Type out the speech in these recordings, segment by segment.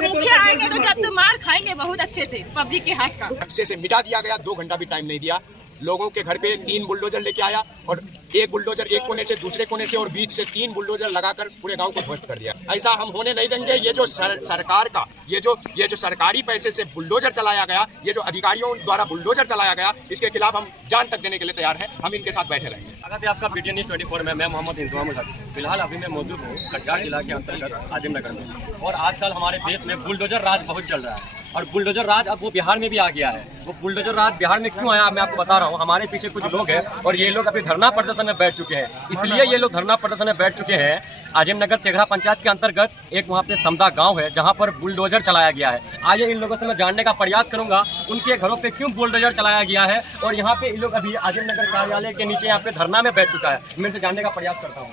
जब मुखिया आएंगे तो जब तो मार खाएंगे बहुत अच्छे से पब्लिक के हाथ का। अच्छे से मिटा दिया गया, 2 घंटा भी टाइम नहीं दिया। लोगों के घर पे 3 बुलडोजर लेके आया और एक बुलडोजर एक कोने से दूसरे कोने से और बीच से 3 बुलडोजर लगाकर पूरे गांव को ध्वस्त कर दिया। ऐसा हम होने नहीं देंगे। ये जो सरकार का ये जो सरकारी पैसे से बुलडोजर चलाया गया, ये जो अधिकारियों द्वारा बुलडोजर चलाया गया, इसके खिलाफ हम जान तक देने के लिए तैयार हैं। हम इनके साथ बैठे रहेंगे। स्वागत है आपका BTN न्यूज़ 24 में। मैं मोहम्मद इंतजामुल हक। फिलहाल अभी मैं मौजूद हूँ कटिहार जिला के अंतर्गत आजमनगर में, और आजकल हमारे देश में बुलडोजर राज बहुत चल रहा है, और बुलडोजर राज अब वो बिहार में भी आ गया है। वो बुलडोजर राज बिहार में क्यों आया मैं आपको बता रहा हूँ। हमारे पीछे कुछ लोग हैं और ये लोग अभी धरना प्रदर्शन में बैठ चुके हैं। इसलिए ये लोग धरना प्रदर्शन में बैठ चुके हैं। आजमनगर तेघड़ा पंचायत के अंतर्गत एक वहाँ पे समदा गांव है जहाँ पर बुलडोजर चलाया गया है। आइए इन लोगों से मैं जानने का प्रयास करूंगा उनके घरों पे क्यों बुलडोजर चलाया गया है, और यहाँ पे इन लोग अभी आजमनगर कार्यालय के नीचे यहाँ पे धरना में बैठ चुका है। मैं इनसे जानने का प्रयास करता हूँ।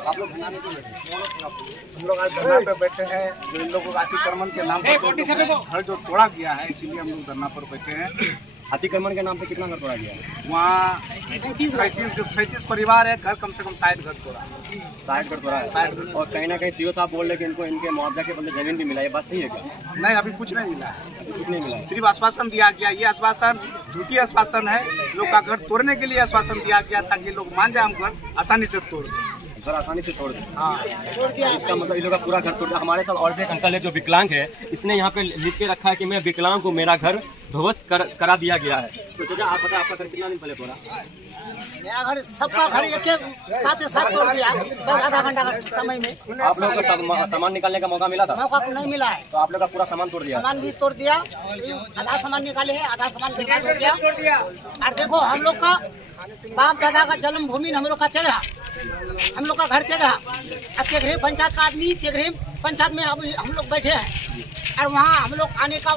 आप लोग धरना में हम लोग आज धरना पे बैठे हैं। जो इन लोगों का अतिक्रमण के नाम पर घर जो तोड़ा गया है, इसीलिए हम लोग धरना पर बैठे हैं। अतिक्रमण के नाम पे कितना घर तोड़ा गया है? वहाँ 37 परिवार है, घर कम से कम 60 घर तोड़ा। 60 घर तोड़ा है। 60 घर। और कहीं ना कहीं सीओ साहब बोल रहे कि इनको इनके मुआवजा के बदले जमीन भी मिला है, बात सही है क्या? नहीं, अभी कुछ नहीं मिला है। कुछ नहीं मिला, सिर्फ आश्वासन दिया गया। ये आश्वासन झूठी आश्वासन है। लोग का घर तोड़ने के लिए आश्वासन दिया गया ताकि लोग मान जाए हम घर आसानी से तोड़ दें। घर आसानी से तोड़ दें। हाँ, इसका मतलब इन लोगों का पूरा घर तोड़ दिया। हमारे साथ और भी एक अंकल है जो विकलांग है। इसने यहाँ पे लिख के रखा है कि मैं विकलांग को मेरा घर ध्वस्त करा दिया गया है। तो चाचा आप बताएं, आपका घर कितना दिन पहले तोड़ा? मेरा घर सबका घर एक साथ तोड़ दिया, बस आधा घंटा का समय में। आप लोगों को सामान निकालने का मौका मिला था? मौका नहीं मिला है, तो आप लोग का पूरा सामान तोड़ दिया? सामान भी तोड़ दिया। आधा सामान निकाले है, आधा सामान बर्बाद हो गया। और देखो हम लोग का बाप दादा का जन्म भूमि हम लोग का तेघड़ा, हम लोग का घर तेघड़ा। अब तेघड़े पंचायत का आदमी तेघड़े पंचायत में अब हम लोग बैठे हैं, और वहाँ हम लोग आने का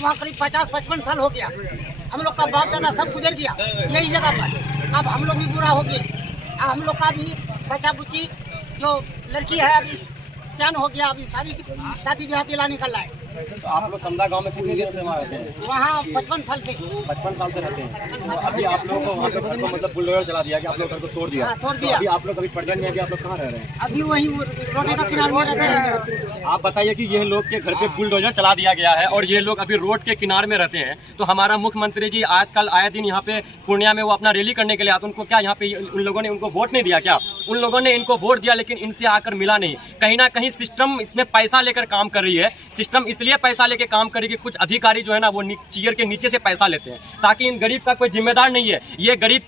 वहाँ करीब 50-55 साल हो गया। हम लोग का बाप दादा सब गुजर गया यही जगह पर। अब हम लोग भी बुरा हो गए। अब हम लोग का भी बच्चा बुच्ची जो लड़की है अभी सियान हो गया, अभी शादी ब्याह दिलाने का लाए। तो आप लोग समदा गांव में कितने देर से वहाँ रहते हैं? वहाँ 55 साल से 55 साल से रहते हैं। तो अभी आप लोगों को वहाँ पे घर को मतलब बुलडोजर चला दिया कि आप लोग घर को तोड़ दिया? हाँ, तोड़ दिया। अभी आप लोग अभी प्रेजेंट में अभी आप लोग कहाँ रह रहे हैं? अभी वही रोड का किनारे में रहते हैं। आप बताइए कि ये लोग के घर पे बुलडोजर चला दिया गया है और ये लोग अभी रोड के किनारे में रहते हैं। तो हमारा मुख्यमंत्री जी आजकल आए दिन यहाँ पे पूर्णिया में वो अपना रैली करने के लिए आते, उनको क्या यहाँ पे उन लोगों ने उनको वोट नहीं दिया क्या? उन लोगों ने इनको वोट दिया लेकिन इनसे आकर मिला नहीं। कहीं ना कहीं सिस्टम इसमें पैसा लेकर काम कर रही है। सिस्टम इसलिए पैसा लेकर काम करे कि कुछ अधिकारी जो है ना वो चेयर के नीचे से पैसा लेते हैं, ताकि इन गरीब का कोई जिम्मेदार नहीं है। ये गरीब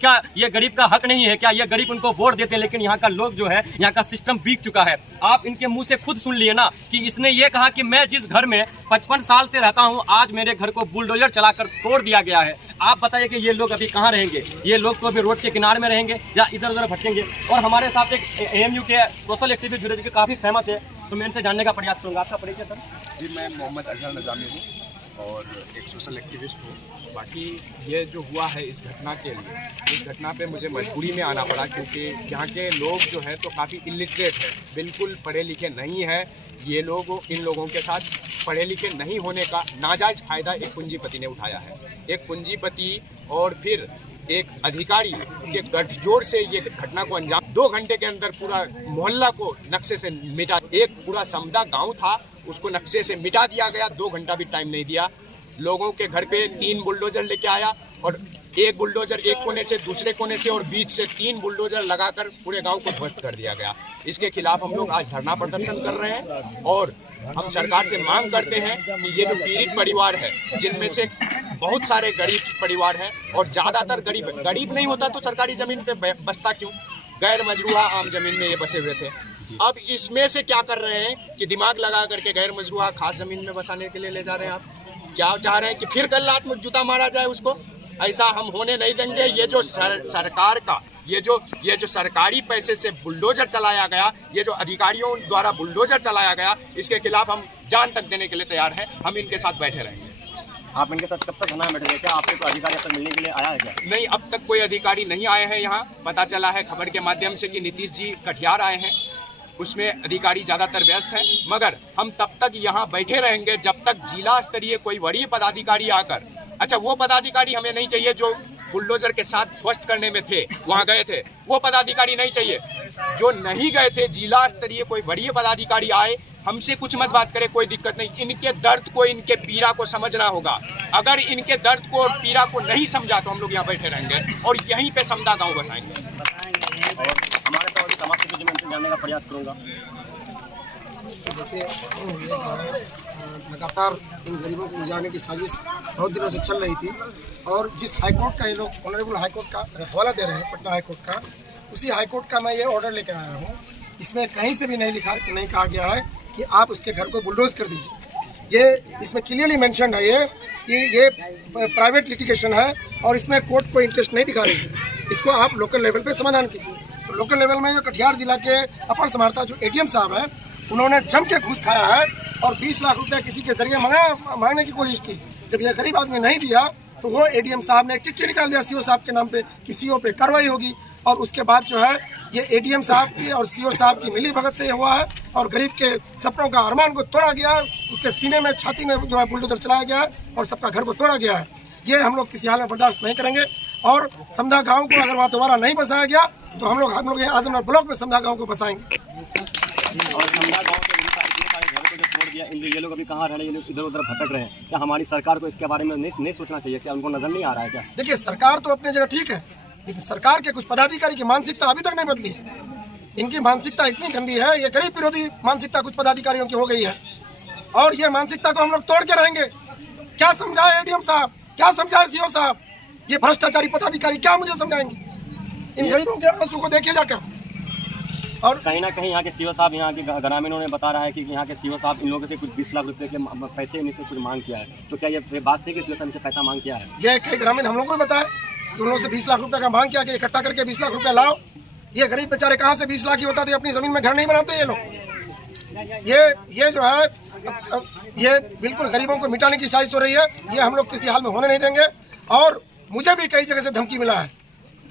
का हक नहीं है क्या? ये गरीब उनको वोट देते हैं, लेकिन यहाँ का लोग जो है, यहाँ का सिस्टम बिक चुका है। आप इनके मुंह से खुद सुन लिए ना कि इसने ये कहा कि मैं जिस घर में 55 साल से रहता हूँ, आज मेरे घर को बुलडोजर चलाकर तोड़ दिया गया है। आप बताइए कि ये लोग अभी कहाँ रहेंगे? ये लोग तो अभी रोड के किनारे में रहेंगे या इधर उधर भटकेंगे। और हमारे साथ एक AMU के सोशल एक्टिविस्ट जुड़े जो काफ़ी फेमस है, तो मैं इनसे जानने का प्रयास करूँगा। आपका परिचय सर? जी, मैं मोहम्मद अजहर नजामी हूँ और एक सोशल एक्टिविस्ट हूँ। बाकी ये जो हुआ है इस घटना के लिए, इस घटना पे मुझे मजबूरी में आना पड़ा क्योंकि यहाँ के लोग जो है तो काफ़ी इलिटरेट है, बिल्कुल पढ़े लिखे नहीं है। ये लोग इन लोगों के साथ पढ़े लिखे नहीं होने का नाजायज़ फ़ायदा एक पूंजीपति ने उठाया है। एक पूंजीपति और फिर एक अधिकारी के गठजोड़ से ये घटना को अंजाम, 2 घंटे के अंदर पूरा मोहल्ला को नक्शे से मिटा। एक पूरा समदा गांव था, उसको नक्शे से मिटा दिया गया। 2 घंटा भी टाइम नहीं दिया। लोगों के घर पे 3 बुलडोजर लेके आया और एक बुलडोजर एक कोने से दूसरे कोने से और बीच से 3 बुलडोजर लगाकर पूरे गांव को ध्वस्त कर दिया गया। इसके खिलाफ हम लोग आज धरना प्रदर्शन कर रहे हैं और हम सरकार से मांग करते हैं कि ये जो पीड़ित परिवार है, जिनमें से बहुत सारे गरीब परिवार हैं और ज़्यादातर गरीब नहीं होता तो सरकारी ज़मीन पे बसता क्यों? गैर मजरूहा आम ज़मीन में ये बसे हुए थे। अब इसमें से क्या कर रहे हैं कि दिमाग लगा करके गैर मजरूहा खास ज़मीन में बसाने के लिए ले जा रहे हैं। आप क्या चाह रहे हैं कि फिर कल रात में जूता मारा जाए उसको? ऐसा हम होने नहीं देंगे। ये जो सरकार का ये जो सरकारी पैसे से बुलडोजर चलाया गया, ये जो अधिकारियों द्वारा बुलडोजर चलाया गया, इसके खिलाफ हम जान तक देने के लिए तैयार हैं। हम इनके साथ बैठे रहेंगे। आप इनके साथ कब तक धरना में बैठेंगे? क्या आपको तो अधिकारी अब तक मिलने के लिए आया है क्या? नहीं, अब तक कोई अधिकारी नहीं आए हैं। यहाँ पता चला है खबर के माध्यम से कि नीतीश जी कटिहार आए हैं, उसमें अधिकारी ज़्यादातर व्यस्त हैं। मगर हम तब तक यहाँ बैठे रहेंगे जब तक जिला स्तरीय कोई वरीय पदाधिकारी आकर, अच्छा वो पदाधिकारी हमें नहीं चाहिए जो बुलडोजर के साथ ध्वस्त करने में थे, वहाँ गए थे, वो पदाधिकारी नहीं चाहिए। जो नहीं गए थे, जिला स्तरीय कोई वरीय पदाधिकारी आए, हमसे कुछ मत बात करे, कोई दिक्कत नहीं। इनके दर्द को, इनके पीड़ा को समझना होगा। अगर इनके दर्द को और पीड़ा को नहीं समझा तो हम लोग यहाँ बैठे रहेंगे और यहीं पे समदा गांव बसाएंगे। और हमारे तो समाज के बीच में जानने का प्रयास करूँगा। देखिए, लगातार इन गरीबों को गुजारने की साजिश बहुत दिनों से चल रही थी और जिस हाईकोर्ट का ये लोग ऑनरेबल हाईकोर्ट का हवाला दे रहे हैं, पटना हाईकोर्ट का, उसी हाईकोर्ट का मैं ये ऑर्डर लेकर आया हूँ। इसमें कहीं से भी नहीं कहा गया है कि आप उसके घर को बुलडोज कर दीजिए। ये इसमें क्लियरली मेंशन है ये कि ये प्राइवेट लिटिगेशन है और इसमें कोर्ट को इंटरेस्ट नहीं दिखा रही है। इसको आप लोकल लेवल पे समाधान कीजिए। तो लोकल लेवल में जो कटिहार जिला के अपर समाहर्ता जो एडीएम साहब हैं, उन्होंने जम के घूस खाया है और 20 लाख रुपया किसी के जरिए मांगने की कोशिश की। जब ये गरीब आदमी नहीं दिया तो वो एडीएम साहब ने एक चिट्ठी निकाल दिया सीओ साहब के नाम पे कि सीओ पे कार्रवाई होगी। और उसके बाद जो है ये एडीएम साहब की और सीओ साहब की मिली भगत से हुआ है और गरीब के सपनों का अरमान को तोड़ा गया है। उसके सीने में, छाती में जो है बुलडोजर चलाया गया है और सबका घर को तोड़ा गया है। ये हम लोग किसी हाल में बर्दाश्त नहीं करेंगे और समदा गाँव को अगर वहाँ दोबारा नहीं बसाया गया तो हम लोग ये आजमगढ़ ब्लॉक में समदा गाँव को बसाएंगे। और समदा गाँव के इतने सारे घरों को जो छोड़ दिया, ये लोग अभी कहाँ रह रहे हैं? ये लोग इधर उधर भटक रहे हैं। क्या हमारी सरकार को इसके बारे में नहीं सोचना चाहिए? क्या उनको नजर नहीं आ रहा है क्या? देखिए, सरकार तो अपनी जगह ठीक है, लेकिन सरकार के कुछ पदाधिकारी की मानसिकता अभी तक नहीं बदली है। इनकी मानसिकता इतनी गंदी है, ये गरीब विरोधी मानसिकता कुछ पदाधिकारियों की हो गई है और ये मानसिकता को हम लोग तोड़ के रहेंगे। क्या समझाए एडीएम साहब, क्या समझाए सीओ साहब, ये भ्रष्टाचारी पदाधिकारी क्या मुझे समझाएंगे? इन गरीबों के आंसू को देखिए जाकर। और कहीं ना कहीं यहाँ के सीओ साहब, यहाँ के ग्रामीणों ने बता रहा है कि यहाँ के सीओ साहब इन लोगों से कुछ 20 लाख रुपए के पैसे इनसे कुछ मांग किया है। तो क्या ये बात से कि सीओ साहब इनसे पैसा मांग किया है? ये कई ग्रामीण हम लोग को बताया कि उन लोगों से 20 लाख रुपए का मांग किया कि इकट्ठा करके 20 लाख रुपया लाओ। ये गरीब बेचारे कहाँ से 20 लाख ही होता, तो अपनी जमीन में घर नहीं बनाते ये लोग। ये जो है ये बिल्कुल गरीबों को मिटाने की साजिश हो रही है। ये हम लोग किसी हाल में होने नहीं देंगे। और मुझे भी कई जगह से धमकी मिला है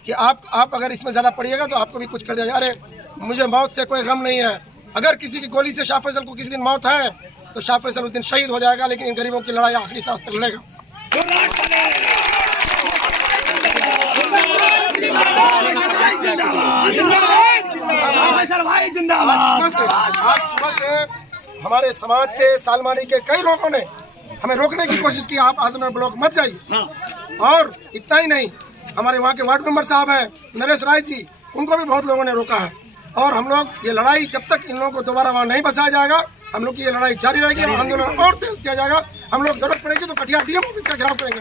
कि आप अगर इसमें ज़्यादा पड़िएगा तो आपको भी कुछ कर दिया जाए। अरे मुझे मौत से कोई गम नहीं है। अगर किसी की गोली से शाह फैसल को किसी दिन मौत है तो शाह फैसल उस दिन शहीद हो जाएगा, लेकिन इन गरीबों की लड़ाई आखिरी सांस तक लड़ेगा। आज सुबह से हमारे समाज के सालमारी के कई लोगों ने हमें रोकने की कोशिश की, आप आजमगढ़ ब्लॉक मत जाइए। और इतना ही नहीं, हमारे वहाँ के वार्ड मेंबर साहब हैं नरेश राय जी, उनको भी बहुत लोगों ने रोका है। और हम लोग ये लड़ाई, जब तक इन लोगों को दोबारा वहाँ नहीं बसाया जाएगा, हम लोग की ये लड़ाई जारी रहेगी और आंदोलन और तेज किया जाएगा। हम लोग जरूरत पड़ेगी तो कटिहार डीएम ऑफिस का घेराव करेंगे।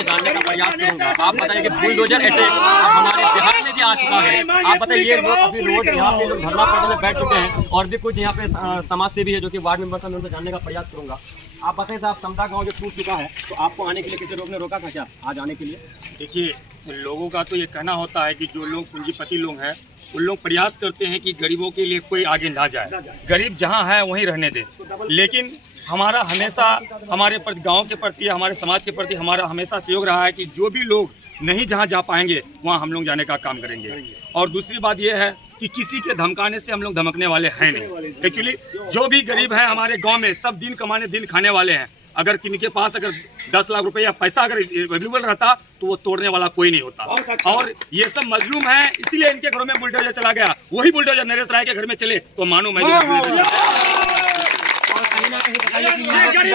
जानने का प्रयास करूंगा। आप बताइए कि बुलडोजर अटैक हमारे बिहार में भी आ चुका है। आप बताइए, ये लोग अभी रोड यहाँ पे लोग धरना प्रदर्शन में बैठ चुके हैं और भी कुछ यहाँ पे समाज सेवी है जो कि वार्ड मेंबर, मैं उनको जानने का प्रयास करूंगा। आप बताइए साहब, समदा गाँव जो टूट चुका है तो आपको आने के लिए किसी लोग ने रोका था क्या आज आने के लिए? देखिए, लोगों का तो ये कहना होता है कि जो लोग पूंजीपति लोग हैं उन लोग प्रयास करते हैं कि गरीबों के लिए कोई आगे ना जाए, गरीब जहाँ है वहीं रहने दे। लेकिन हमारा हमेशा हमारे प्रति, गांव के प्रति, हमारे समाज के प्रति हमारा हमेशा सहयोग रहा है कि जो भी लोग नहीं जहाँ जा पाएंगे वहाँ हम लोग जाने का काम करेंगे। और दूसरी बात यह है कि किसी के धमकाने से हम लोग धमकने वाले हैं नहीं। एक्चुअली जो भी गरीब है हमारे गाँव में, सब दिन कमाने दिन खाने वाले हैं। अगर किनके पास अगर 10 लाख रुपए या पैसा अगर अवेलेबल रहता तो वो तोड़ने वाला कोई नहीं होता। और ये सब मजलूम है, इसीलिए इनके घरों में बुलडोजर चला गया। वही बुलडोजर नरेश राय के घर में चले तो मानो मैं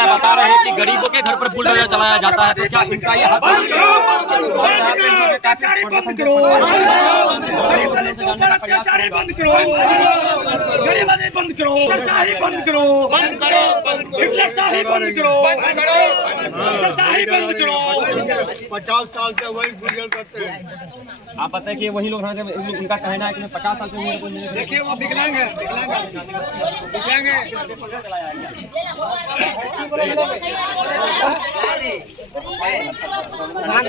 बता रहे हैं कि गरीबों के घर पर बुलडोजर चलाया जाता है, तो क्या इनका ये हक है? अत्याचारी बंद करो, अत्याचारी बंद करो, गरीबी बंद करो, सरशाही बंद करो, हिटलरशाही बंद करो, सरशाही बंद करो। 50 साल से वही गुजर करते हैं। आप बताइए कि वही लोग हैं, इनका कहना है कि 50 साल से देखिए वो विकलांग है,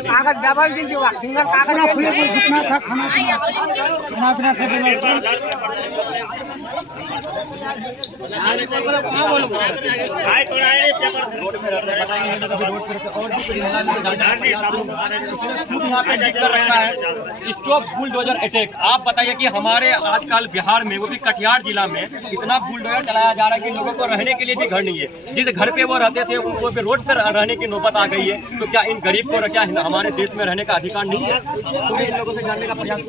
कागज डबल दीजिए, सिंगल कागज ना खुले, जितना था खाना पीना से यहाँ पे लिख कर रखा है स्टॉप बुलडोजर अटैक। आप बताइए कि हमारे आजकल बिहार में, वो भी कटिहार जिला में, इतना बुलडोजर चलाया जा रहा है कि लोगों को रहने के लिए भी घर नहीं है। जिस घर पे वो रहते थे उनको भी रोड पर रहने की नौबत आ गई है। तो क्या इन गरीब को क्या हमारे देश में रहने का अधिकार नहीं है? तो इन लोगों से जानने का प्रयास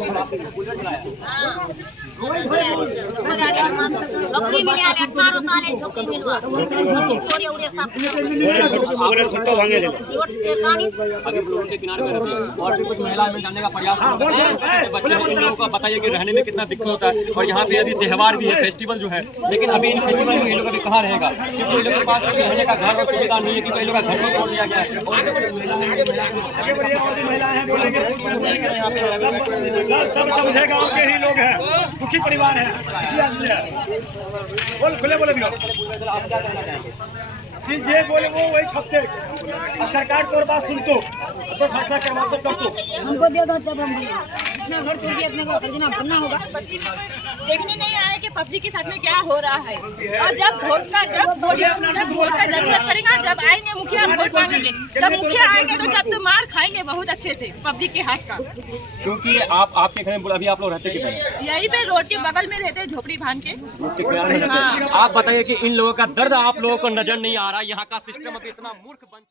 अभी रोड के किनारे में रहते हैं और भी कुछ महिला में जानने का प्रयास बच्चे इन लोगों को बताइए कि रहने में कितना दिक्कत होता है। और यहाँ पे अभी त्यौहार भी है, फेस्टिवल जो है, लेकिन अभी इन फेस्टिवल में ये लोग अभी कहाँ रहेगा, क्योंकि इन लोगों के पास अभी रहने का घर और सुविधा नहीं है, क्योंकि इन लोग का घर को छोड़ दिया गया है। सब समझे गाँव के ही लोग हैं, दुखी परिवार है। बोल खुले बोले कि जे बोले वो वही छपते। सरकार को बात सुनतो तो फैसला करवा तो करतो। हमको दे दो तब हम अपना घर छोड़ के अपने को खरीदना भरना होगा। देखने नहीं आए कि पब्लिक के साथ में क्या हो रहा है। और जब वोट का जरूरत पड़ेगा, जब आएंगे मुखिया वोट मांगेंगे, जब मुखिया आएंगे तो जब तो मार खाएंगे बहुत अच्छे से पब्लिक के हाथ का। क्योंकि आपके घर में अभी आप लोग रहते किधर हैं? यहीं पे रोड के बगल में रहते हैं, झोपड़ी भान के। आप बताइए कि इन लोगों का दर्द आप लोगों को नजर नहीं आ रहा? यहाँ का सिस्टम अभी इतना मूर्ख बन चुका है।